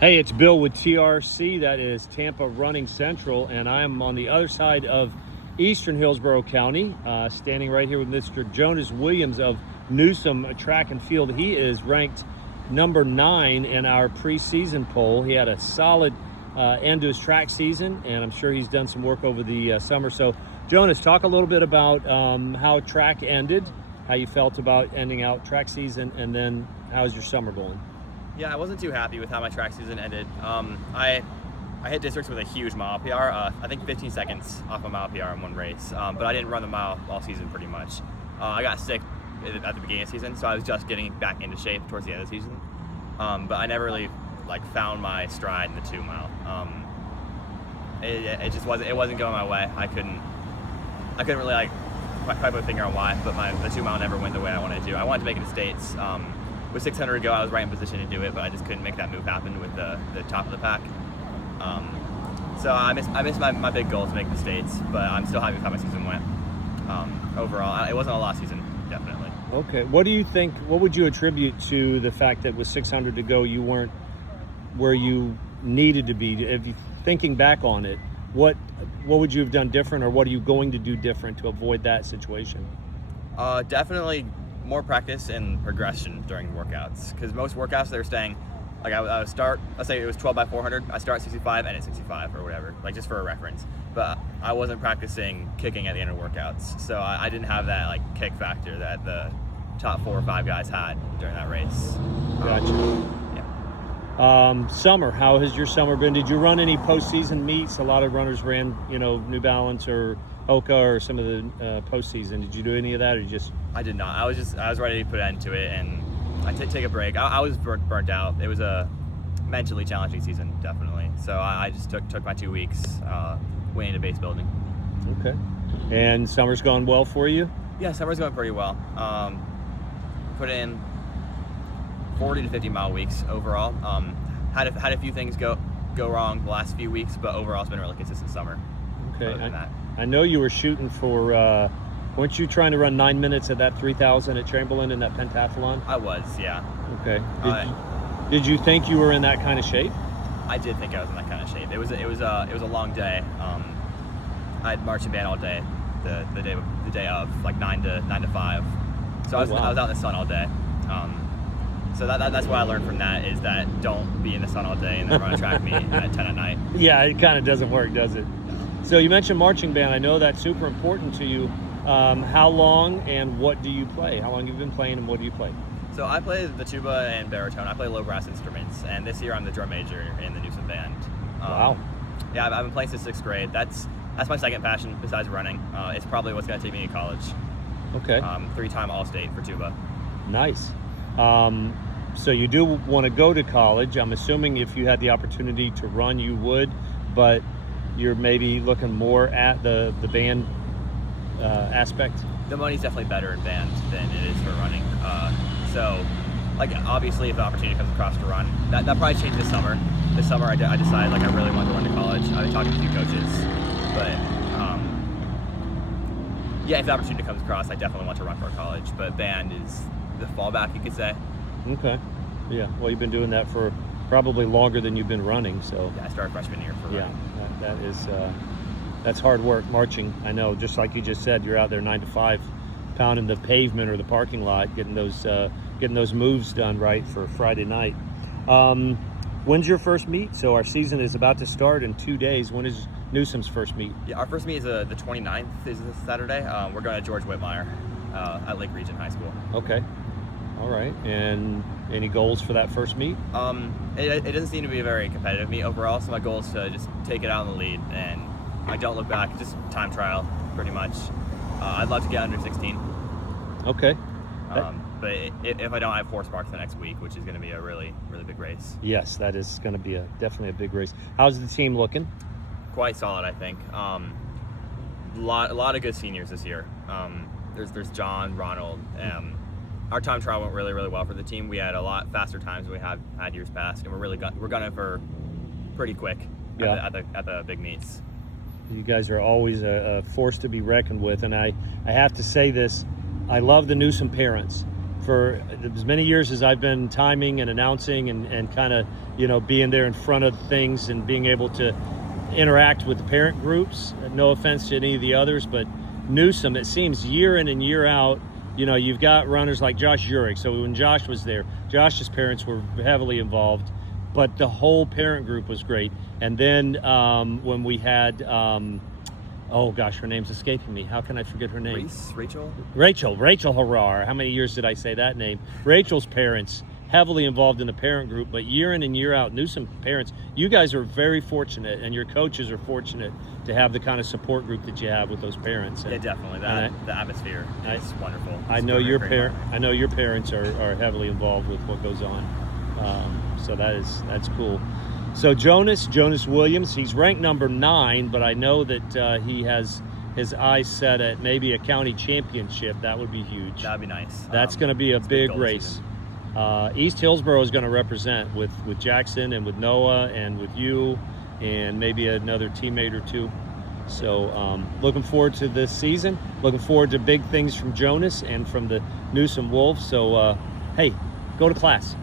Hey, it's Bill with TRC. That is Tampa Running Central, and I am on the other side of Eastern Hillsborough County, standing right here with Mr. Jonas Williams of Newsom Track and Field. He is ranked number 9 in our preseason poll. He had a solid end to his track season, and I'm sure he's done some work over the summer. So, Jonas, talk a little bit about how track ended, how you felt about ending out track season, and then how's your summer going? Yeah, I wasn't too happy with how my track season ended. I hit districts with a huge mile PR, I think 15 seconds off a mile PR in one race, but I didn't run the mile all season pretty much. I got sick at the beginning of the season, so I was just getting back into shape towards the end of the season. But I never really found my stride in the 2 mile. It just wasn't going my way. I couldn't really quite put a finger on why, but the 2 mile never went the way I wanted to. I wanted to make it to states. With 600 to go, I was right in position to do it, but I just couldn't make that move happen with the top of the pack. So I missed my big goal to make the states, but I'm still happy with how my season went. Overall, it wasn't a lost season, definitely. Okay, what do you think? What would you attribute to the fact that with 600 to go, you weren't where you needed to be? If you thinking back on it, what would you have done different, or what are you going to do different to avoid that situation? Definitely more practice and progression during workouts, because most workouts they're staying I would start, let's say it was 12 by 400, I start at 65 and at 65 or whatever, just for a reference, but I wasn't practicing kicking at the end of workouts, so I didn't have that kick factor that the top 4 or 5 guys had during that race. Gotcha. Summer, how has your summer been? Did you run any postseason meets? A lot of runners ran, New Balance or Hoka or some of the postseason. Did you do any of that, or just? I did not. I was ready to put an end to it, and I take a break. I was burnt out. It was a mentally challenging season, definitely. So I just took my 2 weeks, went into base building. Okay. And summer's gone well for you? Yeah, summer's going pretty well. Put in 40 to 50 mile weeks overall. Had a few things go wrong the last few weeks, but overall it's been a really consistent summer. Okay. I know you were shooting for, weren't you trying to run 9 minutes at that 3,000 at Chamberlain in that pentathlon? I was, yeah. Okay. Did you think you were in that kind of shape? I did think I was in that kind of shape. It was a long day. I had marching band all day, the day of 9 to 5. So I was out in the sun all day. So that's what I learned from that, is that don't be in the sun all day and then run a track meet at 10 at night. Yeah, it kind of doesn't work, does it? So you mentioned marching band. I know that's super important to you. How long and what do you play? How long have you been playing and what do you play? So I play the tuba and baritone. I play low brass instruments, and this year I'm the drum major in the Newsom band. Wow. Yeah, I've been playing since 6th grade. That's my second passion besides running. It's probably what's going to take me to college. Okay. 3-time All-State for tuba. Nice. So you do want to go to college. I'm assuming if you had the opportunity to run, you would, but you're maybe looking more at the band aspect? The money's definitely better in band than it is for running. So, obviously, if the opportunity comes across to run, that probably changed this summer. This summer, I decided I really want to run to college. I've been talking to a few coaches, but yeah, if the opportunity comes across, I definitely want to run for college. But band is the fallback, you could say. Okay. Yeah. Well, you've been doing that for probably longer than you've been running. So yeah, I started freshman year for running. Yeah, that's hard work, marching. I know, just like you just said, you're out there 9 to 5, pounding the pavement or the parking lot, getting those moves done right for Friday night. When's your first meet? So our season is about to start in 2 days. When is Newsom's first meet? Yeah, our first meet is the 29th, is this Saturday. We're going to George Whitmire at Lake Region High School. Okay. All right. And any goals for that first meet? It doesn't seem to be a very competitive meet overall, so my goal is to just take it out in the lead, and I don't look back, just time trial, pretty much. I'd love to get under 16. Okay. But if I don't, I have Horse Park the next week, which is going to be a really, really big race. Yes, that is going to be definitely a big race. How's the team looking? Quite solid, I think. A lot of good seniors this year. There's John, Ronald. Our time trial went really, really well for the team. We had a lot faster times than we had years past, and we're gunning for pretty quick at the big meets. You guys are always a force to be reckoned with, and I have to say this: I love the Newsom parents for as many years as I've been timing and announcing and kind of, being there in front of things and being able to interact with the parent groups. No offense to any of the others, but Newsome, it seems year in and year out, you've got runners like Josh Urich. So when Josh was there, Josh's parents were heavily involved, but the whole parent group was great. And then when we had, oh gosh, her name's escaping me. How can I forget her name? Rachel Harar. How many years did I say that name? Rachel's parents, heavily involved in the parent group, but year in and year out, Newsome parents, you guys are very fortunate, and your coaches are fortunate to have the kind of support group that you have with those parents. Yeah, definitely. The atmosphere is wonderful. I know your parents are heavily involved with what goes on. So that's cool. So Jonas Williams, he's ranked number 9, but I know that he has his eyes set at maybe a county championship. That would be huge. That'd be nice. That's going to be a big race. East Hillsboro is going to represent with Jackson and with Noah and with you and maybe another teammate or two. So looking forward to this season. Looking forward to big things from Jonas and from the Newsome Wolves. So, hey, go to class.